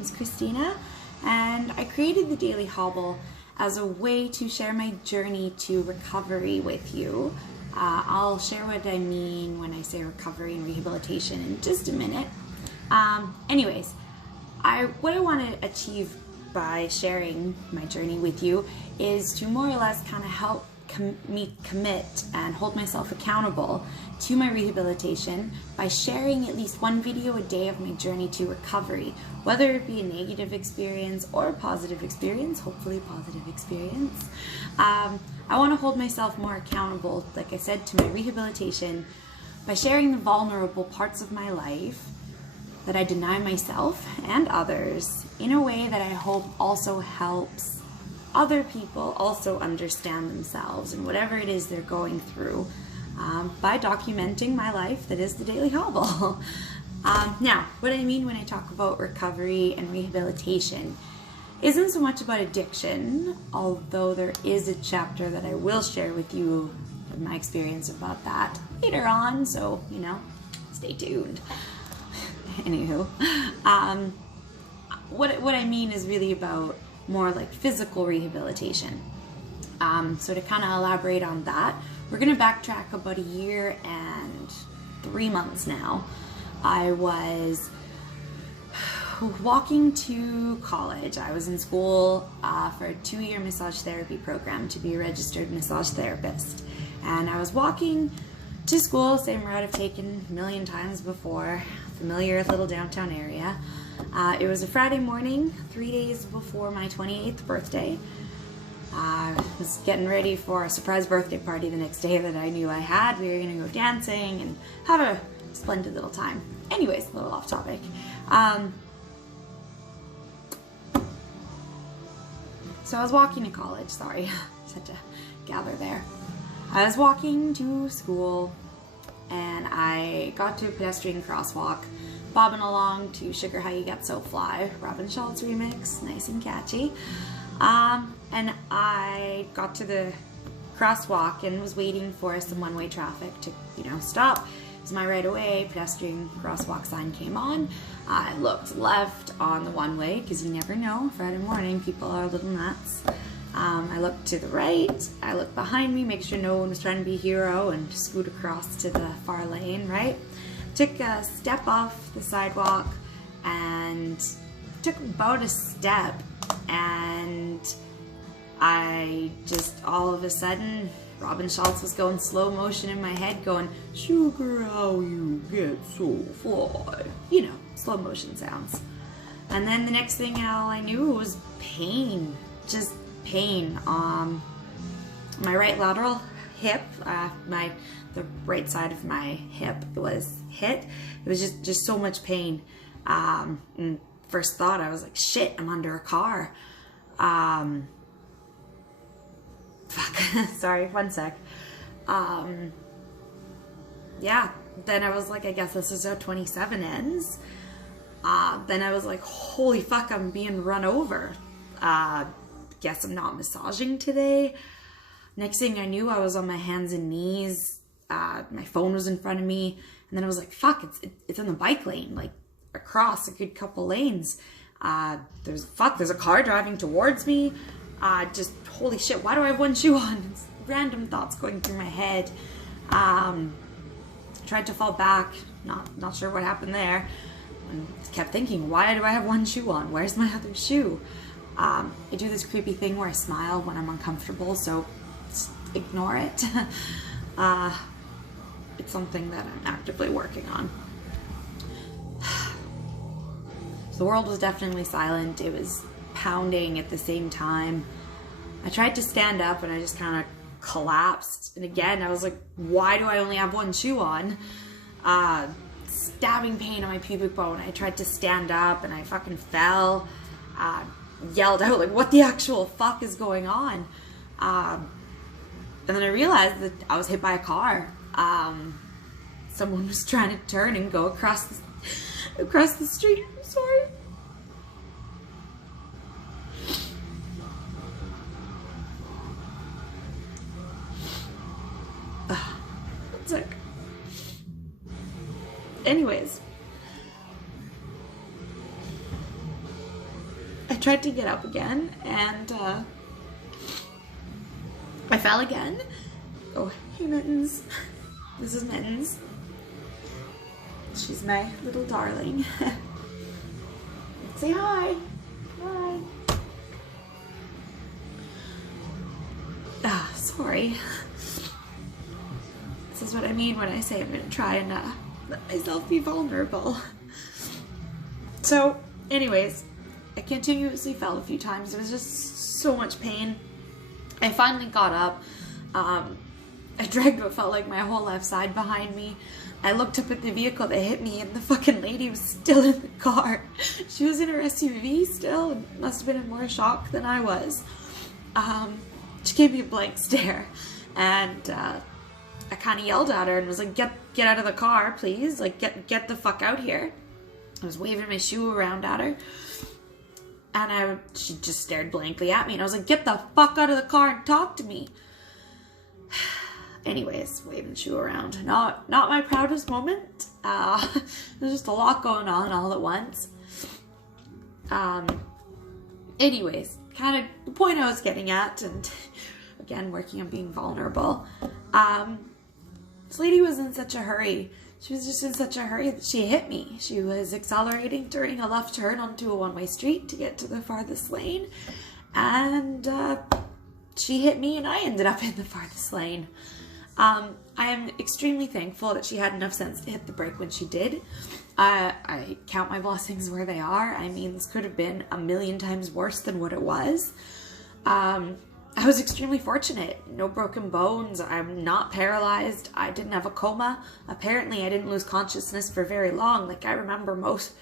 name's Christina, and I created the Daily Hobble as a way to share my journey to recovery with you. I'll share what I mean when I say recovery and rehabilitation in just a minute. Anyways, what I want to achieve by sharing my journey with you is to more or less kind of help me commit and hold myself accountable to my rehabilitation by sharing at least one video a day of my journey to recovery, whether it be a negative experience or a positive experience, hopefully positive experience. I want to hold myself more accountable, like I said, to my rehabilitation by sharing the vulnerable parts of my life that I deny myself and others in a way that I hope also helps other people also understand themselves and whatever it is they're going through by documenting my life that is the Daily Hobble. Now, what I mean when I talk about recovery and rehabilitation isn't so much about addiction, although there is a chapter that I will share with you of my experience about that later on, so, you know, stay tuned. Anywho, what I mean is really about more like physical rehabilitation. So to kind of elaborate on that, we're going to backtrack about a year and 3 months now. I was walking to college. I was in school for a 2-year massage therapy program to be a registered massage therapist. And I was walking to school, same route I've taken a million times before, familiar little downtown area. It was a Friday morning, 3 days before my 28th birthday. I was getting ready for a surprise birthday party the next day that I knew I had. We were going to go dancing and have a splendid little time. Anyways, a little off topic. So I was walking to college, sorry, just had to gather there. I was walking to school and I got to a pedestrian crosswalk, bobbing along to Sugar How You Get So Fly, Robin Schultz remix, nice and catchy. And I got to the crosswalk and was waiting for some one-way traffic to, stop. It was my right away, pedestrian crosswalk sign came on. I looked left on the one-way, because you never know, Friday morning, people are a little nuts. I looked to the right, I looked behind me, make sure no one was trying to be a hero and scoot across to the far lane, right? Took a step off the sidewalk and took about a step, and I just all of a sudden, Robin Schultz was going slow motion in my head going, sugar how you get so fly. Slow motion sounds. And then the next thing all I knew was pain, just pain. My right lateral hip, the right side of my hip was hit. It was just so much pain. And first thought, I was like, shit, I'm under a car. Fuck, sorry, one sec. Yeah, then I was like, I guess this is how 27 ends. Then I was like, holy fuck, I'm being run over. Guess I'm not massaging today. Next thing I knew, I was on my hands and knees. My phone was in front of me. And then I was like, fuck, it's in the bike lane, like across a good couple lanes. There's a car driving towards me. Just holy shit, why do I have one shoe on? It's random thoughts going through my head. Tried to fall back, not sure what happened there. And kept thinking, why do I have one shoe on? Where's my other shoe? I do this creepy thing where I smile when I'm uncomfortable, so just ignore it. It's something that I'm actively working on. So the world was definitely silent. It was pounding at the same time. I tried to stand up and I just kind of collapsed. And again, I was like, why do I only have one shoe on? Stabbing pain on my pubic bone. I tried to stand up and I fucking fell. Yelled out like, what the actual fuck is going on? And then I realized that I was hit by a car. Someone was trying to turn and go across the street. I'm sorry. One sec. Anyways. tried to get up again, and I fell again. Oh, hey Mittens. This is Mittens. She's my little darling. Say hi. Hi. Ah, sorry. This is what I mean when I say I'm gonna try and let myself be vulnerable. So, anyways, I continuously fell a few times. It was just so much pain. I finally got up. I dragged what felt like my whole left side behind me. I looked up at the vehicle that hit me, and the fucking lady was still in the car. She was in her SUV still, and must have been in more shock than I was. She gave me a blank stare, and I kind of yelled at her and was like, get out of the car, please. Like, get the fuck out here. I was waving my shoe around at her, and she just stared blankly at me, and I was like, get the fuck out of the car and talk to me. Anyways, waving shoe around. Not my proudest moment. There's just a lot going on all at once. Anyways, kind of the point I was getting at, and again, working on being vulnerable. This lady was in such a hurry. She was just in such a hurry that she hit me. She was accelerating during a left turn onto a one-way street to get to the farthest lane. And she hit me, and I ended up in the farthest lane. I am extremely thankful that she had enough sense to hit the brake when she did. I count my blessings where they are. I mean, this could have been a million times worse than what it was. I was extremely fortunate. No broken bones. I'm not paralyzed. I didn't have a coma. Apparently, I didn't lose consciousness for very long. Like, I remember most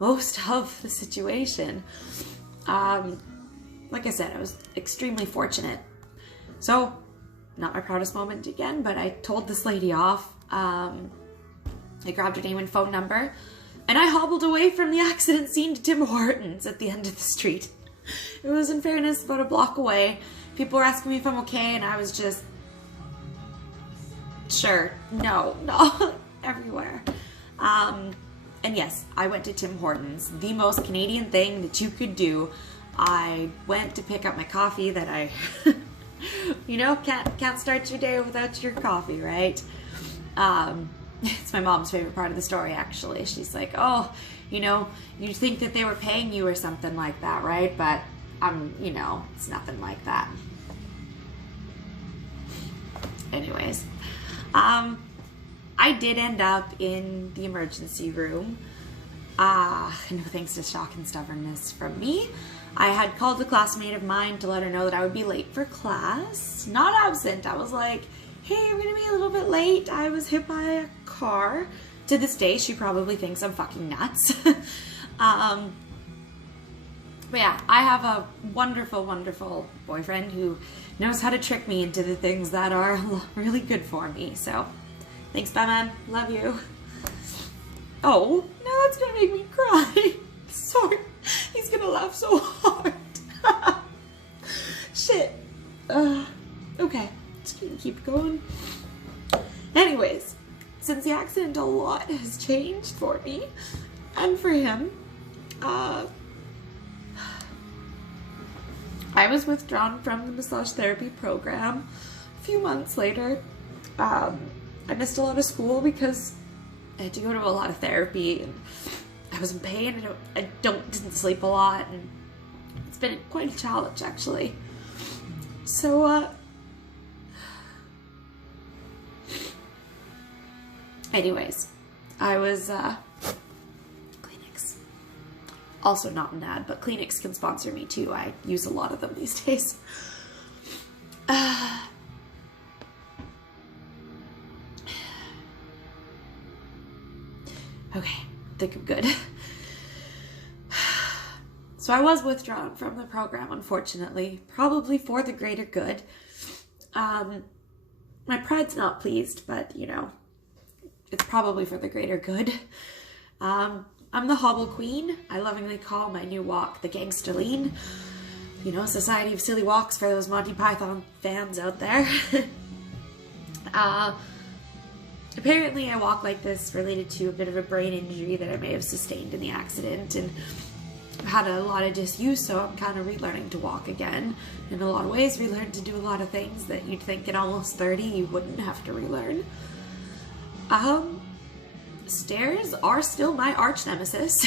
of the situation. Like I said, I was extremely fortunate. So, not my proudest moment again, but I told this lady off. I grabbed her name and phone number, and I hobbled away from the accident scene to Tim Hortons at the end of the street. It was, in fairness, about a block away. People were asking me if I'm okay, and I was just, sure, no, everywhere. And yes, I went to Tim Hortons, the most Canadian thing that you could do. I went to pick up my coffee that I, you know, can't start your day without your coffee, right? It's my mom's favorite part of the story, actually. She's like, oh, you know, you'd think that they were paying you or something like that, right? But, you know, it's nothing like that. Anyways, I did end up in the emergency room. No thanks to shock and stubbornness from me. I had called a classmate of mine to let her know that I would be late for class. Not absent. I was like, hey, I'm gonna be a little bit late. I was hit by a car. To this day, she probably thinks I'm fucking nuts. But yeah, I have a wonderful, wonderful boyfriend who knows how to trick me into the things that are really good for me. So, thanks, Batman. Love you. Oh, now that's gonna make me cry. Sorry. He's gonna laugh so hard. Shit. Okay. Just gonna keep going. Anyways, since the accident, a lot has changed for me and for him. I was withdrawn from the massage therapy program. A few months later, I missed a lot of school because I had to go to a lot of therapy, and I was in pain. I didn't sleep a lot, and it's been quite a challenge, actually. So, anyways, I was, Kleenex. Also not an ad, but Kleenex can sponsor me too. I use a lot of them these days. Okay, I think I'm good. So I was withdrawn from the program, unfortunately, probably for the greater good. My pride's not pleased, but, you know, it's probably for the greater good. I'm the Hobble Queen. I lovingly call my new walk the Gangster Lean. You know, Society of Silly Walks for those Monty Python fans out there. Apparently I walk like this related to a bit of a brain injury that I may have sustained in the accident, and had a lot of disuse, so I'm kind of relearning to walk again. In a lot of ways, relearn to do a lot of things that you'd think at almost 30 you wouldn't have to relearn. Stairs are still my arch nemesis.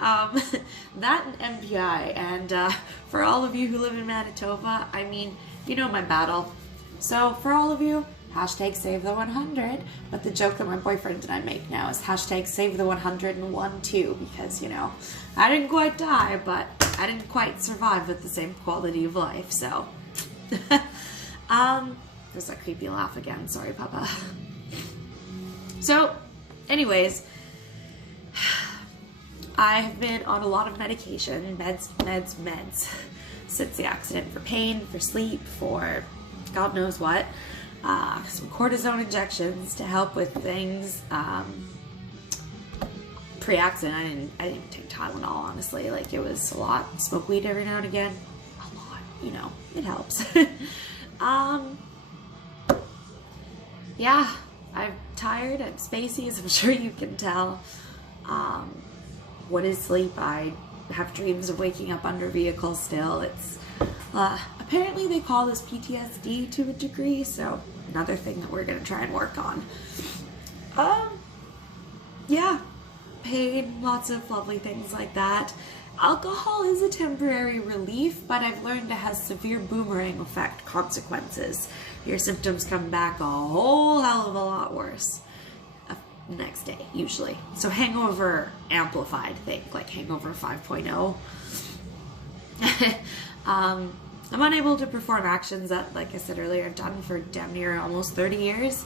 That and MPI, and for all of you who live in Manitoba, I mean, you know my battle. So for all of you, hashtag save the 100, but the joke that my boyfriend and I make now is hashtag save the 101 too, because, you know, I didn't quite die, but I didn't quite survive with the same quality of life, so. There's that creepy laugh again, sorry Papa. So, anyways, I have been on a lot of medication, meds, since the accident, for pain, for sleep, for God knows what. Some cortisone injections to help with things. Pre-accident, I didn't take Tylenol, honestly. Like, it was a lot. Smoke weed every now and again. A lot, you know, it helps. Yeah, I'm tired, I'm spacey, as I'm sure you can tell. What is sleep? I have dreams of waking up under vehicles still. It's, apparently they call this PTSD to a degree, so another thing that we're gonna try and work on. Yeah, pain, lots of lovely things like that. Alcohol is a temporary relief, but I've learned it has severe boomerang effect consequences. Your symptoms come back a whole hell of a lot worse the next day, usually. So hangover amplified, think like hangover 5.0. I'm unable to perform actions that, like I said earlier, I've done for damn near almost 30 years.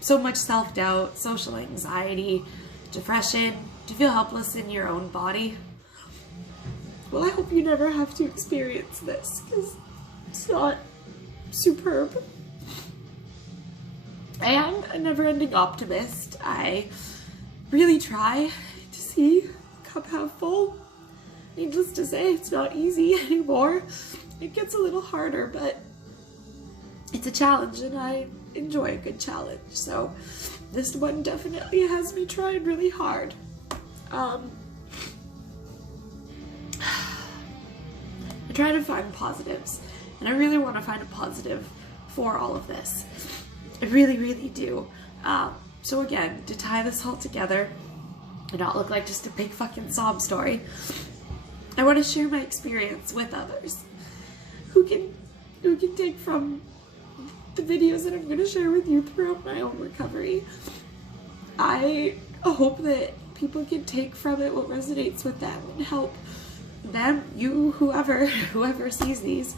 So much self-doubt, social anxiety, depression, to feel helpless in your own body. Well, I hope you never have to experience this, because it's not superb. I am a never-ending optimist. I really try to see the cup half full. Needless to say, it's not easy anymore. It gets a little harder, but it's a challenge, and I enjoy a good challenge. So this one definitely has me trying really hard. I try to find positives, and I really want to find a positive for all of this. I really, really do. So again, to tie this all together and not look like just a big fucking sob story, I want to share my experience with others who can take from the videos that I'm going to share with you throughout my own recovery. I hope that people can take from it what resonates with them and help them, you, whoever sees these.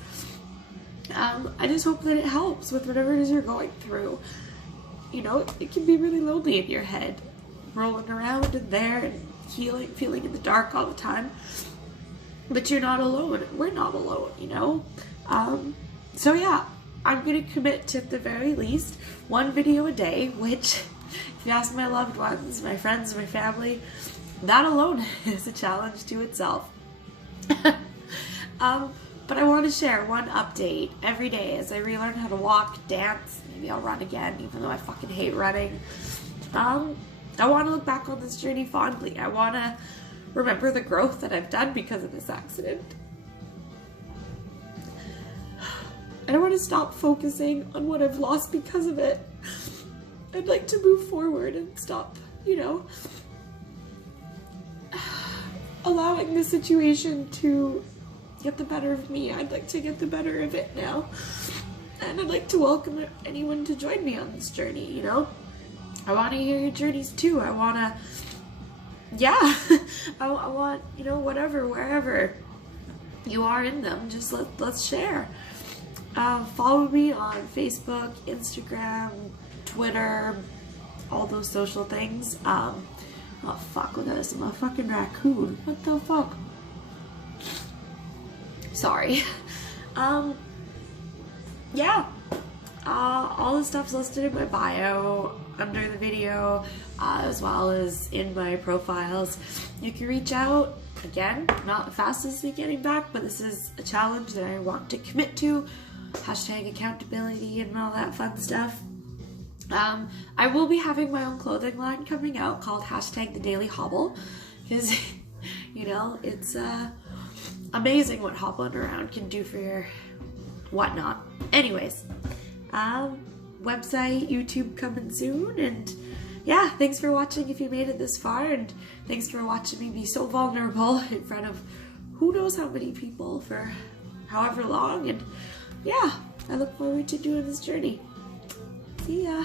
I just hope that it helps with whatever it is you're going through. You know, it can be really lonely in your head, rolling around in there and feeling in the dark all the time. But you're not alone. We're not alone, you know? So yeah, I'm gonna commit to, at the very least, one video a day, which, if you ask my loved ones, my friends, my family, that alone is a challenge to itself. But I want to share one update every day as I relearn how to walk, dance, maybe I'll run again, even though I fucking hate running. I want to look back on this journey fondly. I want to remember the growth that I've done because of this accident. I don't want to stop focusing on what I've lost because of it. I'd like to move forward and stop, you know, allowing the situation to get the better of me. I'd like to get the better of it now. And I'd like to welcome anyone to join me on this journey, you know? I want to hear your journeys too. I want to, yeah, I want, you know, whatever, wherever you are in them, just let's share. Follow me on Facebook, Instagram, Twitter, all those social things. Oh fuck, look at this, I'm a fucking raccoon. What the fuck? Sorry. Yeah. All the stuff's listed in my bio, under the video, as well as in my profiles. You can reach out. Again, not the fastest at getting back, but this is a challenge that I want to commit to. Hashtag accountability and all that fun stuff. I will be having my own clothing line coming out called hashtag the Daily Hobble, because you know? It's amazing what hobbling around can do for your whatnot. Anyways, website, YouTube coming soon, and yeah, thanks for watching if you made it this far, and thanks for watching me be so vulnerable in front of who knows how many people for however long, and yeah, I look forward to doing this journey. See ya!